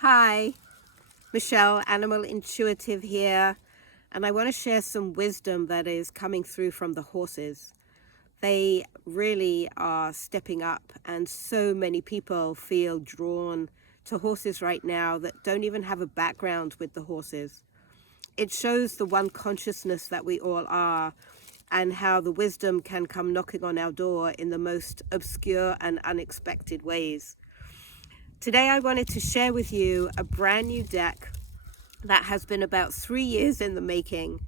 Hi, Michelle, Animal Intuitive here, and I want to share some wisdom that is coming through from the horses. They really are stepping up, and so many people feel drawn to horses right now that don't even have a background with the horses. It shows the one consciousness that we all are, and how the wisdom can come knocking on our door in the most obscure and unexpected ways. Today I wanted to share with you a brand new deck that has been about 3 years in the making.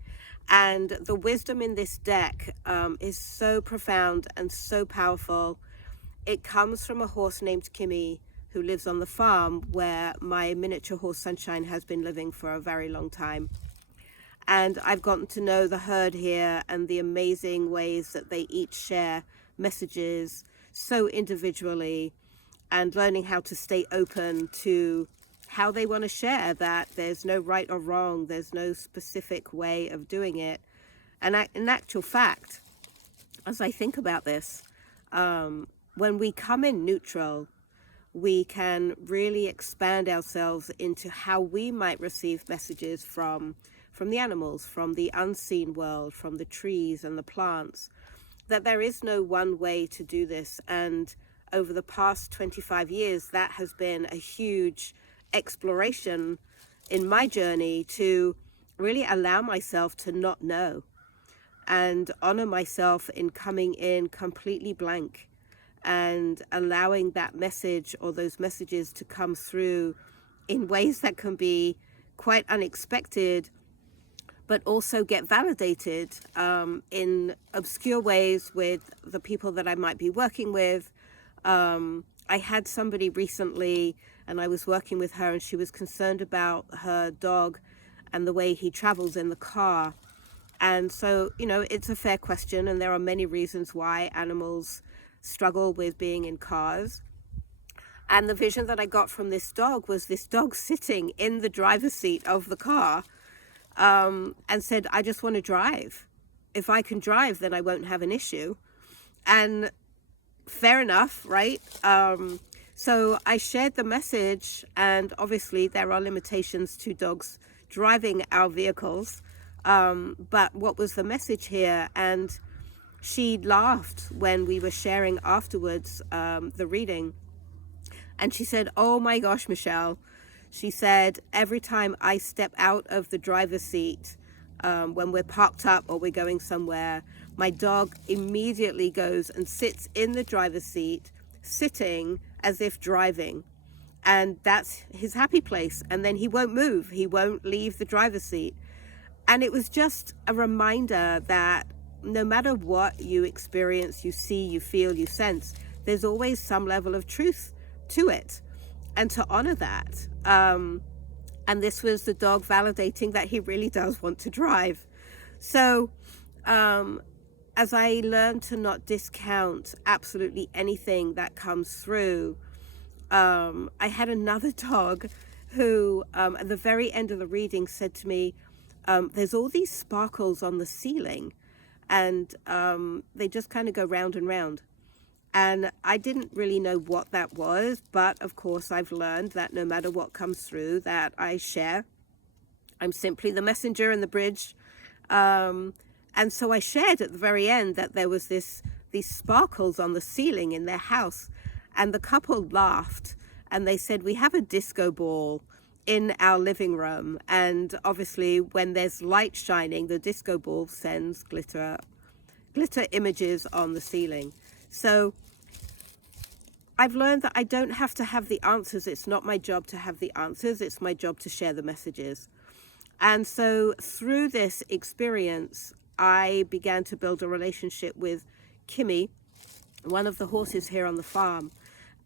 And the wisdom in this deck is so profound and so powerful. It comes from a horse named Kimmie, who lives on the farm where my miniature horse Sunshine has been living for a very long time. And I've gotten to know the herd here and the amazing ways that they each share messages so individually, and learning how to stay open to how they want to share, that there's no right or wrong, there's no specific way of doing it. And in actual fact, as I think about this, when we come in neutral, we can really expand ourselves into how we might receive messages from the animals, from the unseen world, from the trees and the plants, that there is no one way to do this. And over the past 25 years, that has been a huge exploration in my journey to really allow myself to not know and honor myself in coming in completely blank and allowing that message or those messages to come through in ways that can be quite unexpected, but also get validated in obscure ways with the people that I might be working with. I had somebody recently, and I was working with her, and she was concerned about her dog and the way he travels in the car. And so, it's a fair question, and there are many reasons why animals struggle with being in cars. And the vision that I got from this dog was this dog sitting in the driver's seat of the car, and said, I just want to drive. If I can drive, then I won't have an issue. And fair enough, right? So I shared the message, and obviously there are limitations to dogs driving our vehicles. But what was the message here? And she laughed when we were sharing afterwards the reading. And she said, oh my gosh, Michelle. She said, every time I step out of the driver's seat, when we're parked up or we're going somewhere, my dog immediately goes and sits in the driver's seat, sitting as if driving. And that's his happy place. And then he won't move. He won't leave the driver's seat. And it was just a reminder that no matter what you experience, you see, you feel, you sense, there's always some level of truth to it. And to honor that. And this was the dog validating that he really does want to drive. So as I learned to not discount absolutely anything that comes through, I had another dog who at the very end of the reading said to me, there's all these sparkles on the ceiling, and they just kind of go round and round. And I didn't really know what that was, but of course I've learned that no matter what comes through that I share, I'm simply the messenger and the bridge. And so I shared at the very end that there was these sparkles on the ceiling in their house, and the couple laughed and they said, we have a disco ball in our living room, and obviously when there's light shining, the disco ball sends glitter images on the ceiling. So I've learned that I don't have to have the answers. It's not my job to have the answers. It's my job to share the messages. And so through this experience, I began to build a relationship with Kimmie, one of the horses here on the farm.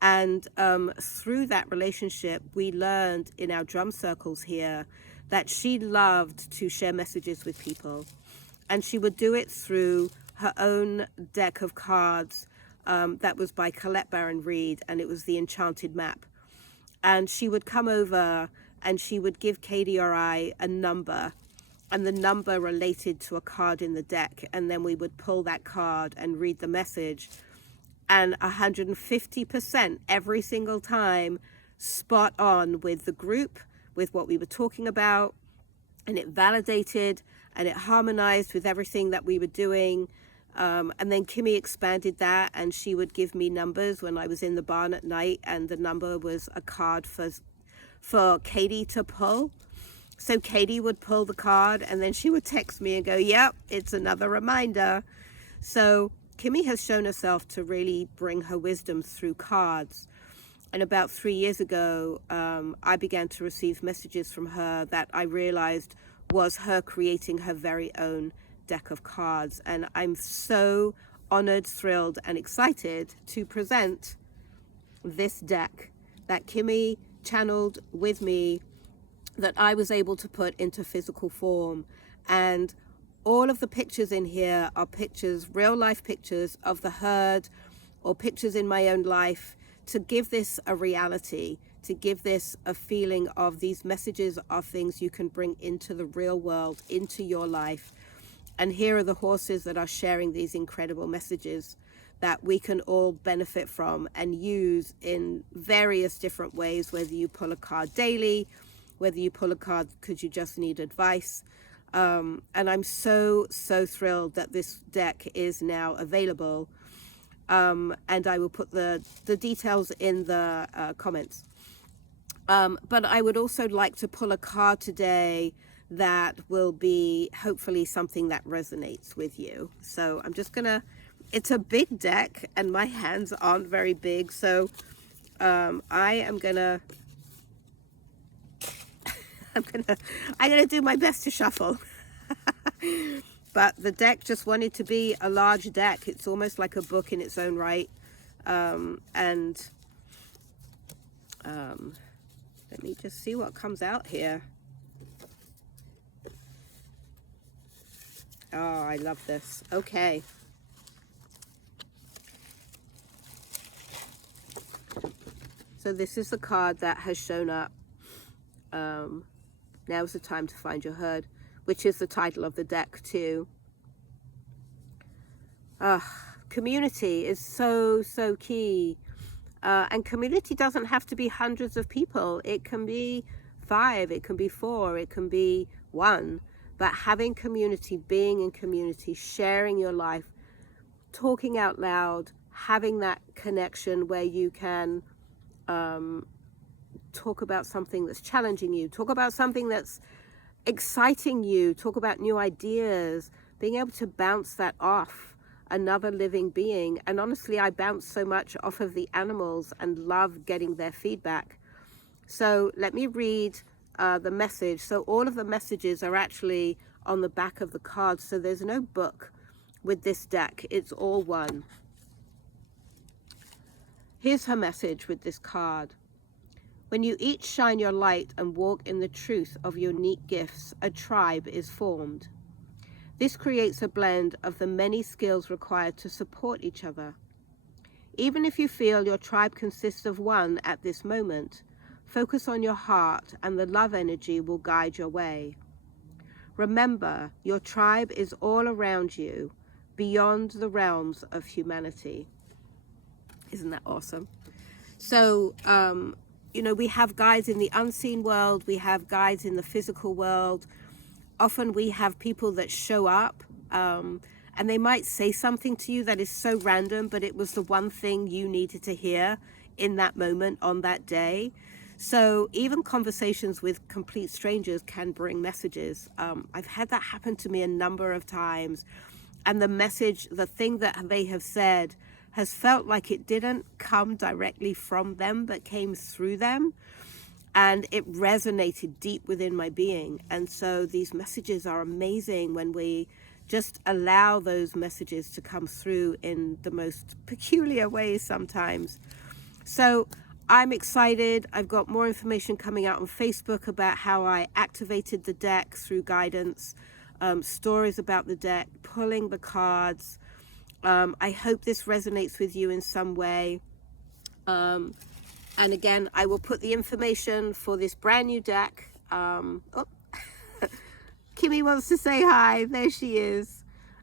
And through that relationship, we learned in our drum circles here that she loved to share messages with people. And she would do it through her own deck of cards that was by Colette Baron Reed, and it was the Enchanted Map. And she would come over and she would give Katie or I a number, and the number related to a card in the deck, and then we would pull that card and read the message. And 150% every single time spot on with the group, with what we were talking about, and it validated and it harmonized with everything that we were doing. And then Kimmie expanded that, and she would give me numbers when I was in the barn at night, and the number was a card for Katie to pull. So Katie would pull the card, and then she would text me and go, yep, it's another reminder. So Kimmie has shown herself to really bring her wisdom through cards. And about 3 years ago, I began to receive messages from her that I realized was her creating her very own deck of cards. And I'm so honored, thrilled, and excited to present this deck that Kimmie channeled with me, that I was able to put into physical form. And all of the pictures in here are pictures, real life pictures of the herd, or pictures in my own life, to give this a reality, to give this a feeling of these messages are things you can bring into the real world, into your life. And here are the horses that are sharing these incredible messages that we can all benefit from and use in various different ways, whether you pull a card daily, whether you pull a card because you just need advice. And I'm so thrilled that this deck is now available. And I will put the details in the comments. But I would also like to pull a card today that will be hopefully something that resonates with you. So I'm just gonna, it's a big deck and my hands aren't very big. So I am gonna, I'm gonna do my best to shuffle. But the deck just wanted to be a large deck. It's almost like a book in its own right. Let me just see what comes out here. Oh, I love this. Okay. So this is the card that has shown up. Now's the time to find your herd, which is the title of the deck too. Community is so key. And community doesn't have to be hundreds of people. It can be 5, it can be 4, it can be 1. But having community, being in community, sharing your life, talking out loud, having that connection where you can talk about something that's challenging you, talk about something that's exciting you, talk about new ideas, being able to bounce that off another living being. And honestly, I bounce so much off of the animals and love getting their feedback. So let me read the message. So all of the messages are actually on the back of the cards. So there's no book with this deck. It's all one. Here's her message with this card. When you each shine your light and walk in the truth of your unique gifts, a tribe is formed. This creates a blend of the many skills required to support each other. Even if you feel your tribe consists of one at this moment, focus on your heart and the love energy will guide your way. Remember, your tribe is all around you, beyond the realms of humanity. Isn't that awesome? So, you know, we have guides in the unseen world, we have guides in the physical world. Often we have people that show up and they might say something to you that is so random, but it was the one thing you needed to hear in that moment on that day. So even conversations with complete strangers can bring messages. I've had that happen to me a number of times, and the message, the thing that they have said, has felt like it didn't come directly from them, but came through them. And it resonated deep within my being. And so these messages are amazing when we just allow those messages to come through in the most peculiar ways sometimes. So I'm excited. I've got more information coming out on Facebook about how I activated the deck through guidance, stories about the deck, pulling the cards. I hope this resonates with you in some way. And again, I will put the information for this brand new deck. Kimmie wants to say hi. There she is.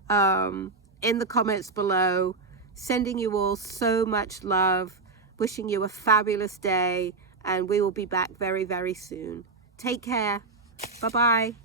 In the comments below. Sending you all so much love. Wishing you a fabulous day. and we will be back very, very soon. Take care. Bye-bye.